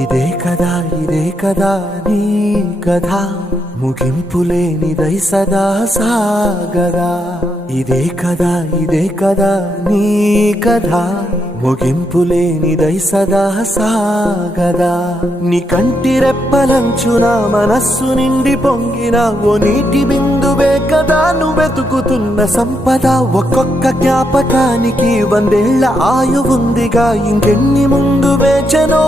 ఇదే కదా నీ కథ ముగింపులేనిదై సదా సాగదా. ఇదే కదా నీ కథ ముగింపులేనిదై సదా సాగదా. నీ కంటి రెప్పలంచున మనస్సు నిండి పొంగిన ఓ నీటి బిందువే కదా నువ్వెతుకుతున్న సంపద. ఒక్కొక్క జ్ఞాపకానికి 100 ఏళ్ల ఆయువుందిగా, ఇంకెన్ని ముందు వేచనో